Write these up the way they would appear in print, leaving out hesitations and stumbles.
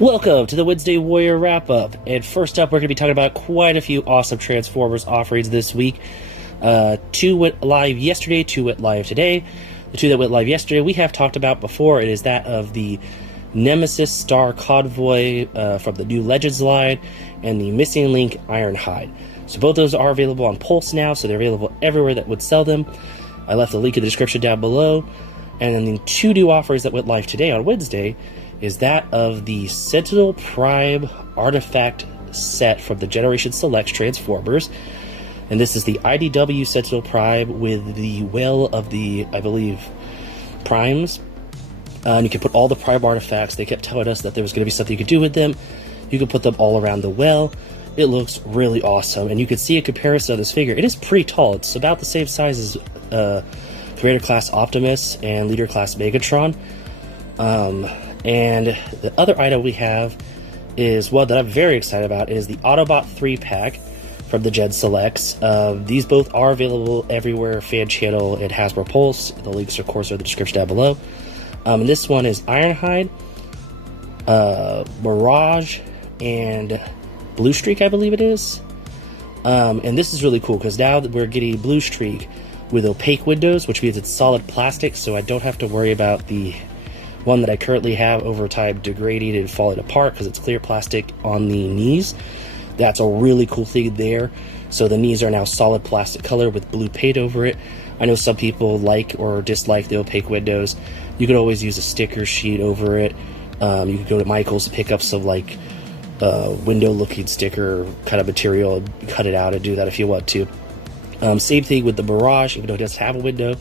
Welcome to the Wednesday Warrior Wrap-Up, and first up we're going to be talking about quite a few awesome Transformers offerings this week. Two went live yesterday, two went live today. The two that went live yesterday we have talked about before. It is that of the Nemesis Star Convoy from the new Legends line, and the Missing Link Ironhide. So both those are available on Pulse now, so they're available everywhere that would sell them. I left the link in the description down below. And then the two new offerings that went live today on Wednesday is that of the Sentinel Prime Artifact set from the Generation Select Transformers. And this is the IDW Sentinel Prime with the Well of the, I believe, Primes. And you can put all the Prime artifacts. They kept telling us that there was going to be something you could do with them. You can put them all around the well. It looks really awesome. And you can see a comparison of this figure. It is pretty tall. It's about the same size as Creator Class Optimus and Leader Class Megatron. And the other item we have is one that I'm very excited about, is the Autobot 3-pack from the Gen Selects. These both are available everywhere, Fan Channel and Hasbro Pulse. The links, of course, are in the description down below. And this one is Ironhide, Mirage, and Bluestreak, I believe it is. And this is really cool, because now that we're getting Bluestreak with opaque windows, which means it's solid plastic, so I don't have to worry about the one that I currently have over time degrading and falling apart because it's clear plastic on the knees. That's a really cool thing there. So the knees are now solid plastic color with blue paint over it. I know some people like or dislike the opaque windows. You could always use a sticker sheet over it. You could go to Michael's and pick up some like window looking sticker kind of material and cut it out and do that if you want to. Same thing with the Mirage, even though it does have a window.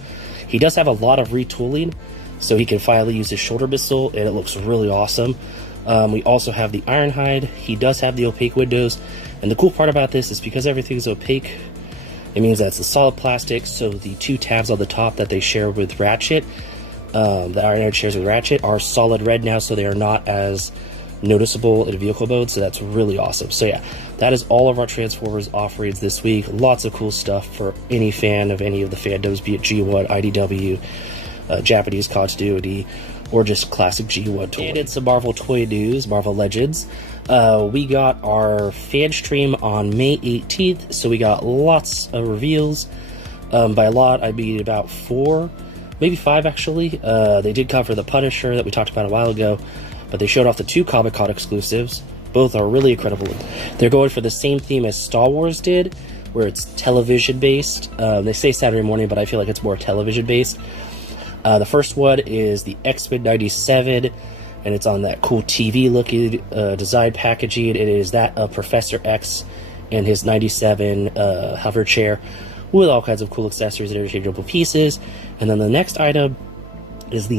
He does have a lot of retooling, so he can finally use his shoulder missile, and it looks really awesome. We also have the Ironhide. He does have the opaque windows, and the cool part about this is because everything's opaque, it means that it's a solid plastic, so the two tabs on the top that they share with Ratchet, that Ironhide shares with Ratchet, are solid red now, so they are not as noticeable in vehicle mode, so that's really awesome. So yeah, that is all of our Transformers offerings this week. Lots of cool stuff for any fan of any of the fandoms, be it G1, IDW, Japanese continuity, or just classic G1 toy. And in some Marvel toy news, Marvel Legends, we got our fan stream on May 18th, so we got lots of reveals. By a lot, I mean about 4, maybe 5 actually. They did cover the Punisher that we talked about a while ago, but they showed off the 2 Comic-Con exclusives. Both are really incredible. They're going for the same theme as Star Wars did, where it's television-based. They say Saturday morning, but I feel like it's more television-based. The first one is the X-Men 97, and it's on that cool TV-looking design packaging. It is that of Professor X and his 97 hover chair with all kinds of cool accessories and interchangeable pieces. And then the next item is the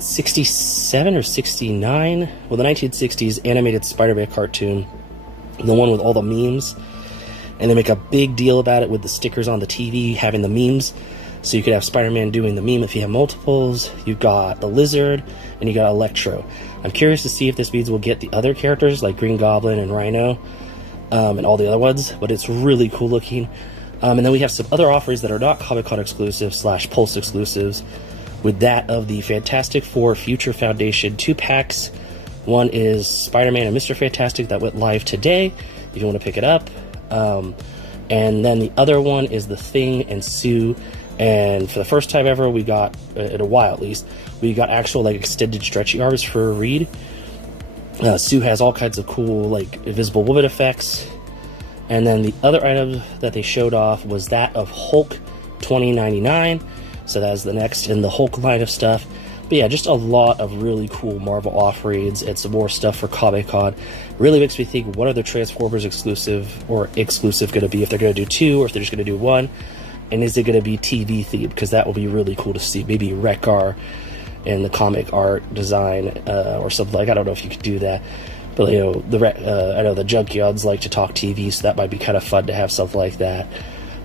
67 or 69? Well, the 1960s animated Spider-Man cartoon, the one with all the memes. And they make a big deal about it with the stickers on the TV having the memes. So you could have Spider-Man doing the meme if you have multiples. You've got the Lizard, and you got Electro. I'm curious to see if this means we'll get the other characters like Green Goblin and Rhino, and all the other ones, but it's really cool looking. And then we have some other offerings that are not Comic-Con exclusives / Pulse exclusives, with that of the Fantastic Four Future Foundation 2-packs. One is Spider-Man and Mr. Fantastic that went live today, if you want to pick it up. And then the other one is The Thing and Sue. And for the first time ever, we got, in a while at least, we got actual like extended stretchy arms for Reed. Sue has all kinds of cool like Invisible Woman effects. And then the other item that they showed off was that of Hulk 2099. So that's the next in the Hulk line of stuff. But yeah, just a lot of really cool Marvel offerings and some more stuff for Comic-Con. Really makes me think, what are the Transformers exclusive going to be? If they're going to do 2 or if they're just going to do 1. And is it going to be TV themed? Because that will be really cool to see. Maybe Wreck-Gar in the comic art design or something like. I don't know if you could do that. But you know, I know the Junkyards like to talk TV, so that might be kind of fun to have something like that.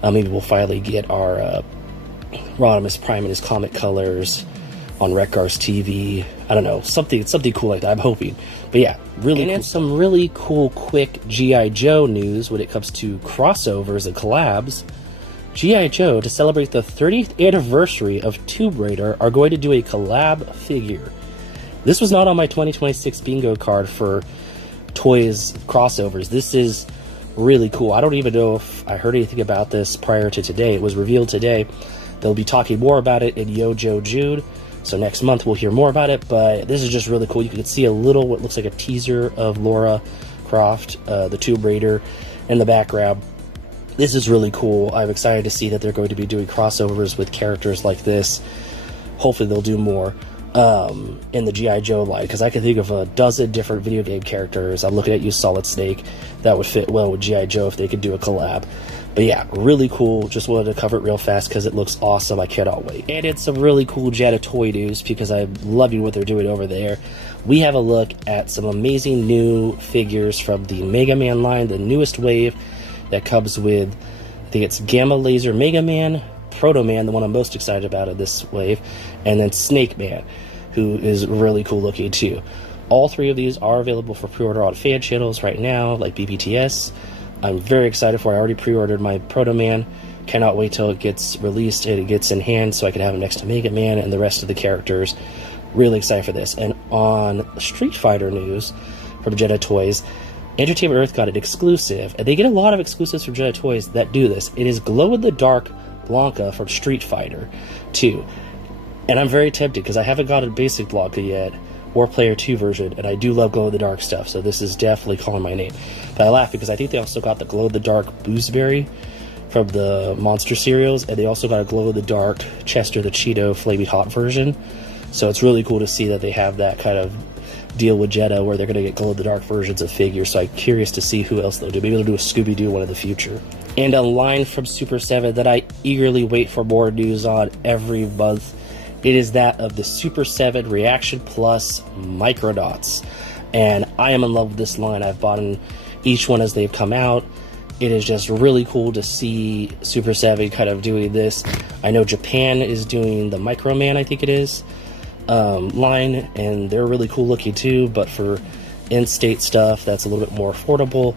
Maybe we'll finally get our Rodimus Prime in his comic colors on Wreck-Gar's TV. I don't know, something cool like that, I'm hoping. But yeah, really cool. And some really cool, quick G.I. Joe news when it comes to crossovers and collabs. G.I. Joe, to celebrate the 30th anniversary of Tomb Raider, are going to do a collab figure. This was not on my 2026 bingo card for toys crossovers. This is really cool. I don't even know if I heard anything about this prior to today. It was revealed today. They'll be talking more about it in Yojo June. So next month we'll hear more about it, but this is just really cool. You can see a little, what looks like a teaser of Laura Croft, the Tomb Raider, in the background. This is really cool. I'm excited to see that they're going to be doing crossovers with characters like this. Hopefully they'll do more in the G.I. Joe line, because I can think of a dozen different video game characters. I'm looking at you, Solid Snake, that would fit well with G.I. Joe if they could do a collab. But yeah, really cool. Just wanted to cover it real fast because it looks awesome. I cannot wait. And it's some really cool Jetta toy news because I'm loving what they're doing over there. We have a look at some amazing new figures from the Mega Man line, the newest wave that comes with, I think it's Gamma Laser Mega Man, Proto Man, the one I'm most excited about of this wave, and then Snake Man, who is really cool looking too. All three of these are available for pre-order on fan channels right now, like BBTS. I'm very excited for it. I already pre-ordered my Proto Man. Cannot wait till it gets released and it gets in hand so I can have it next to Mega Man and the rest of the characters. Really excited for this. And on Street Fighter news from Jetta Toys, Entertainment Earth got an exclusive, and they get a lot of exclusives from Jetta Toys that do this. It is glow-in-the-dark Blanka from Street Fighter 2. And I'm very tempted because I haven't got a basic Blanka yet, or Player 2 version, and I do love glow-in-the-dark stuff, so this is definitely calling my name. But I laugh because I think they also got the glow-in-the-dark Boozberry from the Monster cereals, and they also got a glow-in-the-dark Chester the Cheeto Flaming Hot version. So it's really cool to see that they have that kind of deal with Jetta where they're going to get glow-in-the-dark versions of figures, so I'm curious to see who else they'll do. Maybe they'll do a Scooby-Doo one in the future. And a line from Super 7 that I eagerly wait for more news on every month. It is that of the Super 7 Reaction Plus Micronauts. And I am in love with this line. I've bought in each one as they've come out. It is just really cool to see Super 7 kind of doing this. I know Japan is doing the Microman, I think it is, line, and they're really cool looking too, but for in-state stuff that's a little bit more affordable,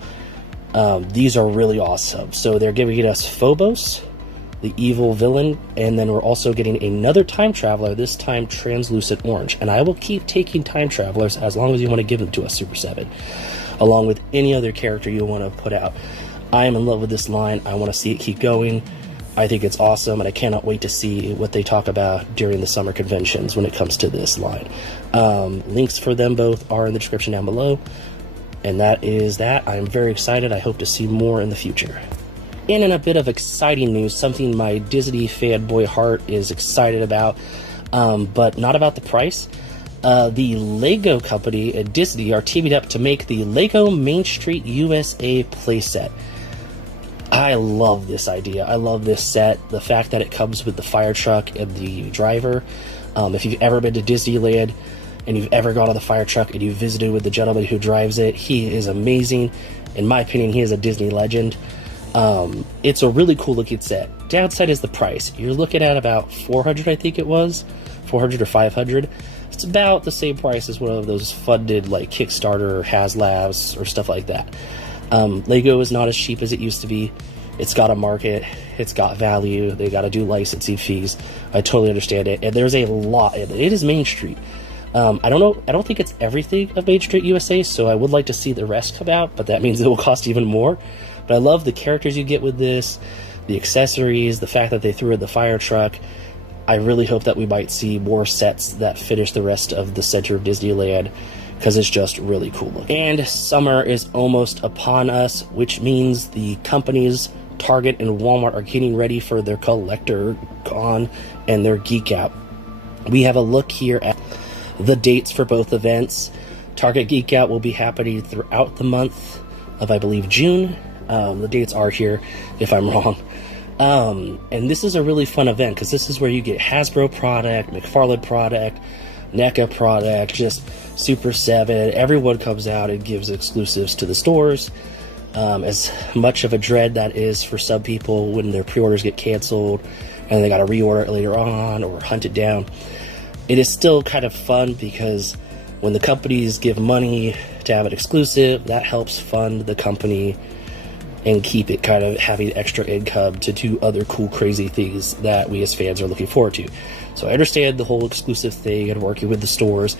these are really awesome. So they're giving us Phobos, the evil villain, and then we're also getting another time traveler, this time translucent orange. And I will keep taking time travelers as long as you want to give them to us, Super 7, along with any other character you want to put out. I am in love with this line. I want to see it keep going. I think it's awesome, and I cannot wait to see what they talk about during the summer conventions when it comes to this line. Links for them both are in the description down below, and that is that. I am very excited. I hope to see more in the future. And in a bit of exciting news, something my Disney fanboy heart is excited about, but not about the price. The Lego company and Disney are teaming up to make the Lego Main Street USA playset. I love this idea. I love this set. The fact that it comes with the fire truck and the driver. If you've ever been to Disneyland and you've ever gone on the fire truck and you've visited with the gentleman who drives it, he is amazing. In my opinion, he is a Disney legend. It's a really cool looking set. Downside is the price. You're looking at about $400, I think it was. $400 or $500. It's about the same price as one of those funded like Kickstarter or HasLabs or stuff like that. Lego is not as cheap as it used to be. It's got a market, it's got value, they got to do licensing fees. I totally understand it, and there's a lot in it. It is Main Street. I don't think it's everything of Main Street USA, so I would like to see the rest come out, but that means it will cost even more. But I love the characters you get with this, the accessories, the fact that they threw in the fire truck. I really hope that we might see more sets that finish the rest of the center of Disneyland, because it's just really cool looking. And summer is almost upon us, which means the companies Target and Walmart are getting ready for their Collector Con and their Geek-Out. We have a look here at the dates for both events. Target Geek-Out will be happening throughout the month of, I believe, June. The dates are here, if I'm wrong. And this is a really fun event, because this is where you get Hasbro product, McFarlane product, NECA product, just Super 7. Everyone comes out and gives exclusives to the stores. As much of a dread that is for some people when their pre-orders get canceled and they got to reorder it later on or hunt it down, it is still kind of fun, because when the companies give money to have it exclusive, that helps fund the company and keep it kind of having extra income to do other cool, crazy things that we as fans are looking forward to. So I understand the whole exclusive thing and working with the stores,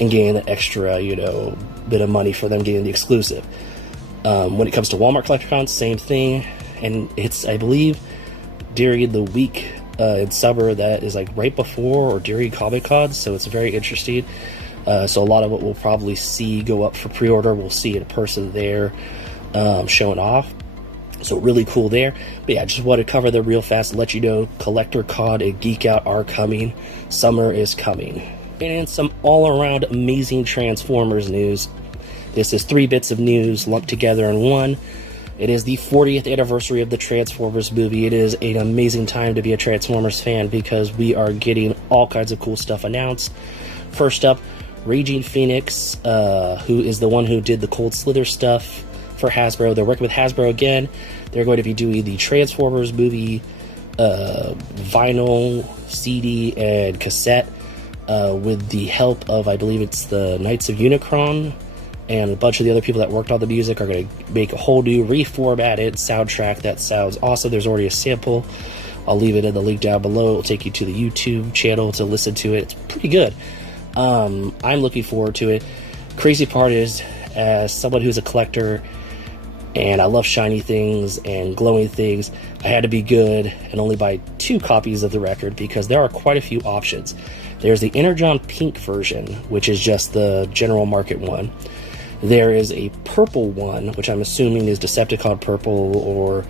and getting the extra, bit of money for them getting the exclusive. When it comes to Walmart Collecticons, same thing, and it's, I believe, during the week in summer that is like right before or during Comic Con, so it's very interesting. So a lot of what we'll probably see go up for pre-order, we'll see in person there showing off. So really cool there. But yeah, I just want to cover them real fast and let you know Collector Con and Geek-Out are coming. Summer is coming. And some all-around amazing Transformers news. This is 3 bits of news lumped together in one. It is the 40th anniversary of the Transformers movie. It is an amazing time to be a Transformers fan because we are getting all kinds of cool stuff announced. First up, Raging Phoenix, who is the one who did the Cold Slither stuff for Hasbro. They're working with Hasbro again. They're going to be doing the Transformers movie vinyl, CD, and cassette with the help of, I believe it's the Knights of Unicron, and a bunch of the other people that worked on the music are going to make a whole new reformatted soundtrack that sounds awesome. There's already a sample. I'll leave it in the link down below. It'll take you to the YouTube channel to listen to it. It's pretty good. I'm looking forward to it. Crazy part is, as someone who's a collector, and I love shiny things and glowing things, I had to be good and only buy 2 copies of the record because there are quite a few options. There's the Energon Pink version, which is just the general market one. There is a purple one, which I'm assuming is Decepticon purple or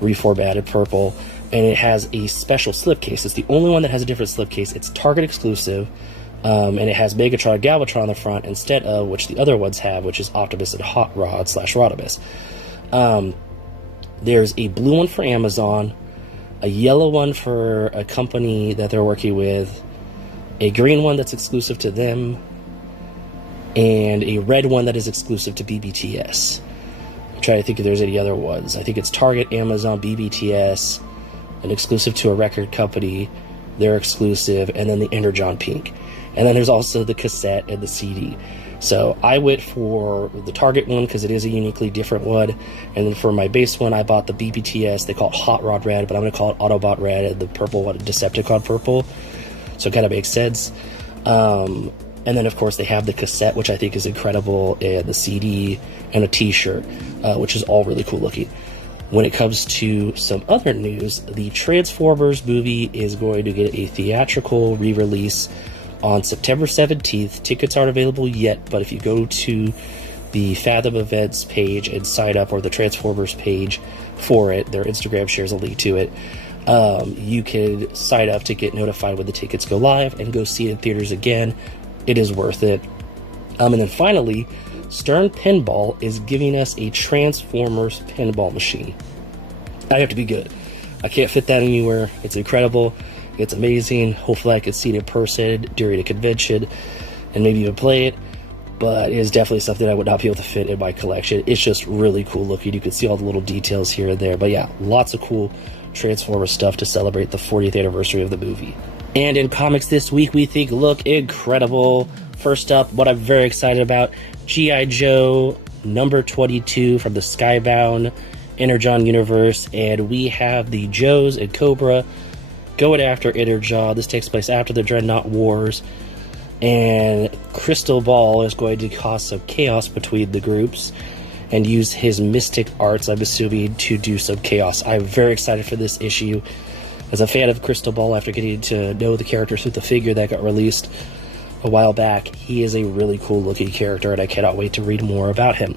reformatted purple, and it has a special slipcase. It's the only one that has a different slipcase. It's Target exclusive, and it has Megatron and Galvatron on the front instead of which the other ones have, which is Optimus and Hot Rod / Rodimus. There's a blue one for Amazon, a yellow one for a company that they're working with, a green one that's exclusive to them, and a red one that is exclusive to BBTS. I'm trying to think if there's any other ones. I think it's Target, Amazon, BBTS, an exclusive to a record company, they're exclusive, and then the Energon Pink. And then there's also the cassette and the CD. So I went for the Target one because it is a uniquely different one. And then for my base one, I bought the BBTS. They call it Hot Rod Red, but I'm going to call it Autobot Red, and the purple one, Decepticon Purple. So it kind of makes sense. And then, of course, they have the cassette, which I think is incredible, and the CD, and a t-shirt, which is all really cool looking. When it comes to some other news, the Transformers movie is going to get a theatrical re-release on September 17th. Tickets aren't available yet, but if you go to the Fathom Events page and sign up, or the Transformers page for it, their Instagram shares a link to it, you can sign up to get notified when the tickets go live and go see it in theaters again. It is worth it. And then finally, Stern Pinball is giving us a Transformers pinball machine. I have to be good. I can't fit that anywhere. It's incredible. It's amazing. Hopefully I can see it in person during a convention and maybe even play it. But it is definitely something I would not be able to fit in my collection. It's just really cool looking. You can see all the little details here and there. But yeah, lots of cool Transformers stuff to celebrate the 40th anniversary of the movie. And in comics this week, we think look incredible. First up, what I'm very excited about, G.I. Joe number 22 from the Skybound Energon universe. And we have the Joes and Cobra going after Energon. This takes place after the Dreadnought Wars. And Crystal Ball is going to cause some chaos between the groups and use his mystic arts, I'm assuming, to do some chaos. I'm very excited for this issue. As a fan of Crystal Ball, after getting to know the character through the figure that got released a while back, he is a really cool looking character, and I cannot wait to read more about him.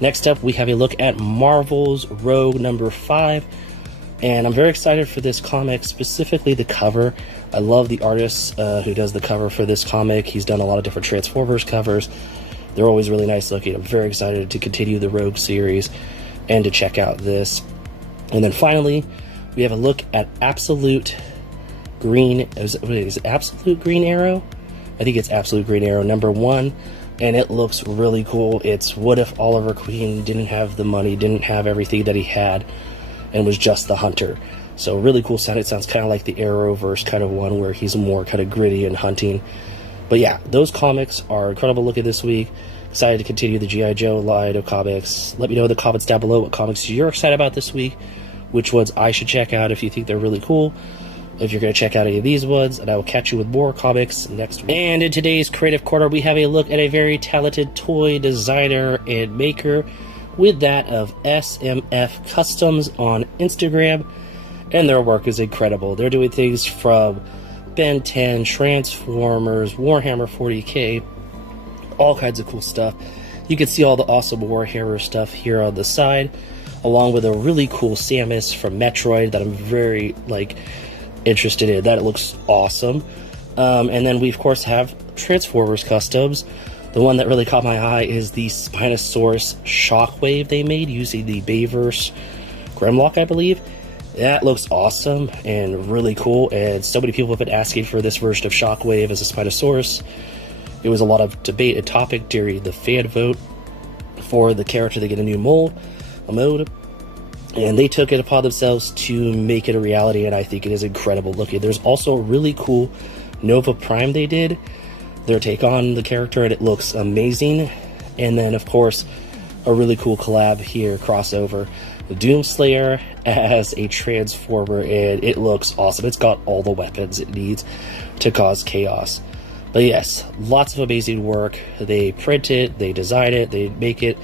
Next up, we have a look at Marvel's Rogue number 5, and I'm very excited for this comic, specifically the cover. I love the artist who does the cover for this comic. He's done a lot of different Transformers covers. They're always really nice looking. I'm very excited to continue the Rogue series and to check out this. And then finally, we have a look at Absolute Green. Is it Absolute Green Arrow? I think it's Absolute Green Arrow number 1, and it looks really cool. It's what if Oliver Queen didn't have the money, didn't have everything that he had, and was just the hunter. So really cool sound. It sounds kind of like the Arrowverse kind of one where he's more kind of gritty and hunting. But yeah, those comics are incredible looking this week. Excited to continue the G.I. Joe line of comics. Let me know in the comments down below what comics you're excited about this week, which ones I should check out if you think they're really cool. if you're going to check out any of these ones, and I will catch you with more comics next week. And in today's Creative Corner, we have a look at a very talented toy designer and maker with that of SMF Customs on Instagram, and their work is incredible. They're doing things from Ben 10, Transformers, Warhammer 40k, all kinds of cool stuff. You can see all the awesome Warhammer stuff here on the side, along with a really cool Samus from Metroid that I'm very, interested in. That it looks awesome. And then we, of course, have Transformers Customs. The one that really caught my eye is the Spinosaurus Shockwave they made using the Bayverse Grimlock, I believe. That looks awesome and really cool, and so many people have been asking for this version of Shockwave as a Spinosaurus. It was a lot of debate and topic during the fan vote for the character to get a new mode, and they took it upon themselves to make it a reality, and I think it is incredible looking. There's also a really cool Nova Prime they did, their take on the character, and it looks amazing. And then, of course, a really cool collab here, crossover, Doomslayer as a Transformer, and it looks awesome. It's got all the weapons it needs to cause chaos. But yes, lots of amazing work. They print it, they design it, they make it.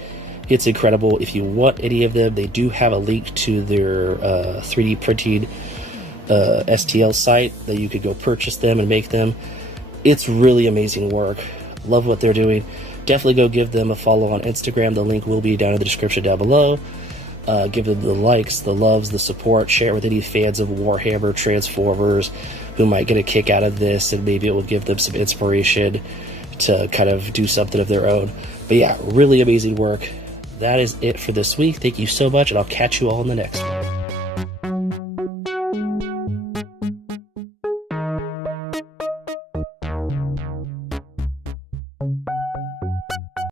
It's incredible. If you want any of them, they do have a link to their 3D printing STL site that you could go purchase them and make them. It's really amazing work. Love what they're doing. Definitely go give them a follow on Instagram. The link will be down in the description down below. Give them the likes, the loves, the support. Share it with any fans of Warhammer, Transformers, who might get a kick out of this, and maybe it will give them some inspiration to kind of do something of their own. But yeah, really amazing work. That is it for this week. Thank you so much, and I'll catch you all in the next one.